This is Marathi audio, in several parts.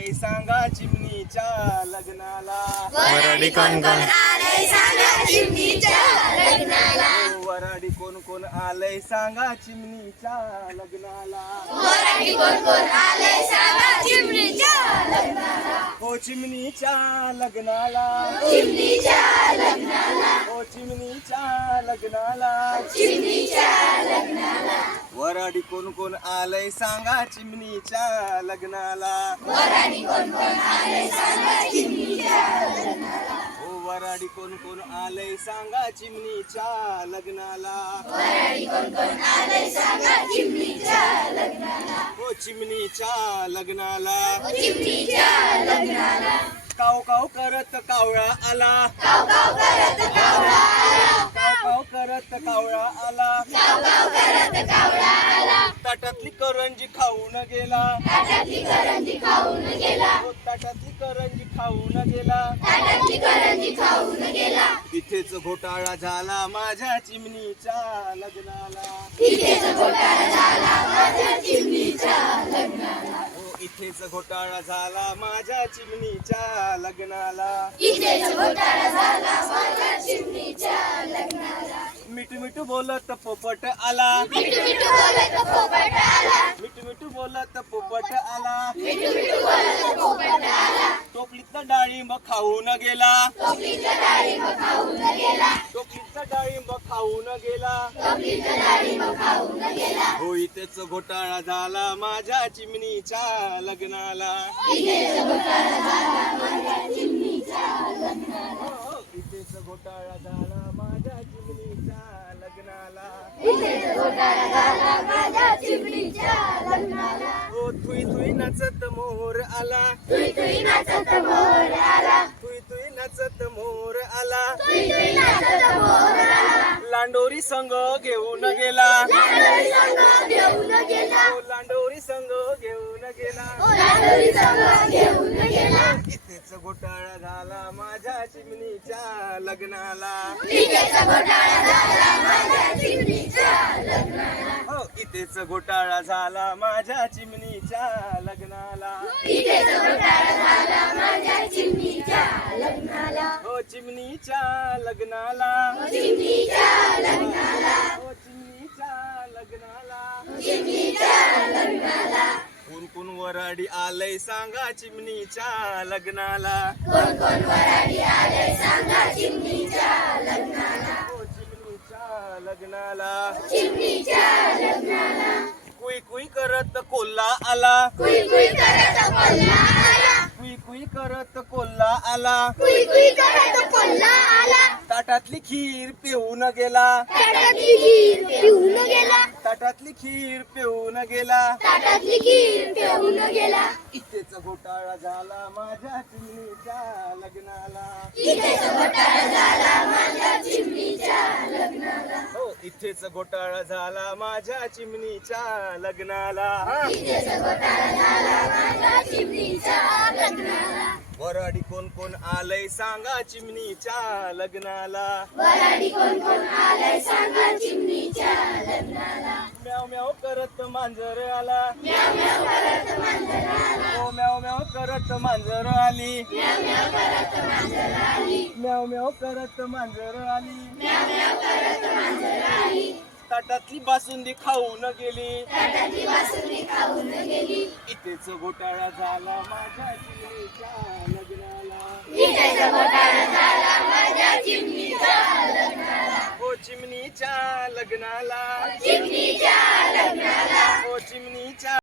आलंय सांगा चिमणीच्या लग्नाला. वराडी कोण कोण आलंय सांगा चिमणीच्या लग्नाला. वराडी कोण कोण आलंय सांगा चिमणीच्या लग्नाला. वराडी कोण कोण आलंय सांगा चिमणीच्या लग्नाला. हो चिमणीच्या लग्नाला. चिमणीच्या लग्नाला. हो चिमणीच्या लग्नाला. चिमणीच्या लग्नाला. वराडी कोण कोण आलंय सांगा चिमणीच्या लग्नाला. वराडी कोण कोण आलंय सांगा चिमणीच्या लग्नाला. हो वराडी कोण कोण आलंय सांगा चिमणीच्या लग्नाला. वराडी कोण कोण आलंय सांगा चिमणीच्या लग्नाला. हो चिमणीच्या लग्नाला. चिमणीच्या लग्नाला. काव काव करत कावळा आला. गाव गाव करत कावळा आला. काव काव करत कावळा आला. गाव गाव करत कावळा आला. ताटातली करंजी खाऊन गेला. ताटातली करंजी खाऊन गेला. हो ताटातली करंजी खाऊन गेला. ताटातली करंजी खाऊन गेला. इथेच घोटाळा झाला माझ्या चिमणीच्या लग्नाला. इथेच घोटाळा झाला माझ्या चिमणीच्या लग्नाला. हो इथेच घोटाळा झाला माझ्या चिमणीच्या लग्नाला. इथेच घोटाळा झाला माझ्या चिमणीच्या लग्नाला. मिठू मिठू बोलत पोपट आला. मिठू मिठू बोलत पोपट आला. मिठू मिठू बोलत पोपट आला. मिठू मिठू बोलत पोपट आला. टोपलीतला डाळिंब खाऊन गेला. टोपलीचा डाळिंब खाऊन गेला. टोपलीतला डाळिंब खाऊन गेला. टोपलीचा डाळिंब खाऊन गेला. हो इथेच घोटाळा झाला माझ्या चिमणीच्या लग्नाला. इथेच घोटाळा झाला माझ्या चिमणीच्या लग्नाला. हो इथेच घोटाळा झाला माझ्या चिमणीच्या लग्नाला. इथेच घोटाळा झाला माझ्या चिमणीच्या लग्नाला. हो थुई थुई नाचत मोर आला. तुई तुई नाचत मोर आला. थुई थुई नाचत मोर आला. तुई तुई नाचत मोर आला. लांडोरी संग घेऊन गेला. लांडोरी संग घेऊन गेला. हो लांडोरी संग घेऊन गेला. लांडोरी संग घेऊन गेला. इथेच घोटाळा झाला माझ्या चिमणीच्या लग्नाला. इथेच घोटाळा झाला माझ्या चिमणीच्या लग्नाला. हो इथेच घोटाळा झाला माझ्या चिमणीच्या लग्नाला. इथेच घोटाळा झाला माझ्या चिमणीच्या लग्नाला. हो चिमणीच्या लग्नाला. चिमणीच्या लग्नाला. हो चिमणीच्या लग्नाला. चिमणीच्या लग्नाला. कोण कोण वराडी आलंय सांगा चिमणीच्या लग्नाला. कोण कोण वराडी आलंय सांगा चिमणीच्या लग्नाला. हो चिमणीच्या लग्नाला. चिमणीच्या लग्नाला. कुई कुई करत कोल्हा आला. कुई कुई करत कोल्हा आला. कुई कुई करत कोल्हा आला. कुई कुई करत कोल्हा आला. ताटातली खीर पिऊन गेला. ताटातली खीर पिऊन गेला. ताटातली खीर पिऊन गेला. ताटातली खीर पिऊन गेला. इथेच घोटाळा झाला माझ्या चिमणीच्या लग्नाला. इथेच घोटाळा झाला माझ्या चिमणीच्या लग्नाला. हो इथेच घोटाळा झाला माझ्या चिमणीच्या लग्नाला. इथेच घोटाळा झाला माझ्या चिमणीच्या लग्नाला. वराडी कोण कोण आलंय सांगा चिमणीच्या लग्नाला. वराडी कोण कोण आलंय सांगा चिमणीच्या लग्नाला. म्याव म्याव करत मांजर आला. म्याव म्याव करत मांजर आला. हो म्याव म्याव करत मांजर आली. म्याव म्याव करत मांजर आली. म्याव म्याव करत मांजर आली. म्याव म्याव करत मांजर आली. ताटातली बासुंदी खाऊन गेली. ताटातली बासुंदी खाऊन गेली. इथेच घोटाळा झाला माझ्या चिमणीच्या लग्नाला. इथेच घोटाळा झाला माझ्या चिमणीच्या लग्नाला. हो चिमणीच्या लग्नाला. चिमणीच्या लग्नाला. हो चिमणीच्या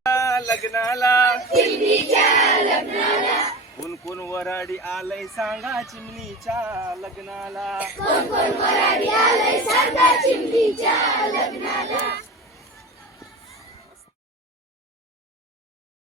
लग्नाला. चिमणीच्या लग्नाला. कोण कोण वराडी आलंय सांगा चिमणीच्या लग्नाला. कोण कोण वराडी आलंय सांगा चिमणीच्या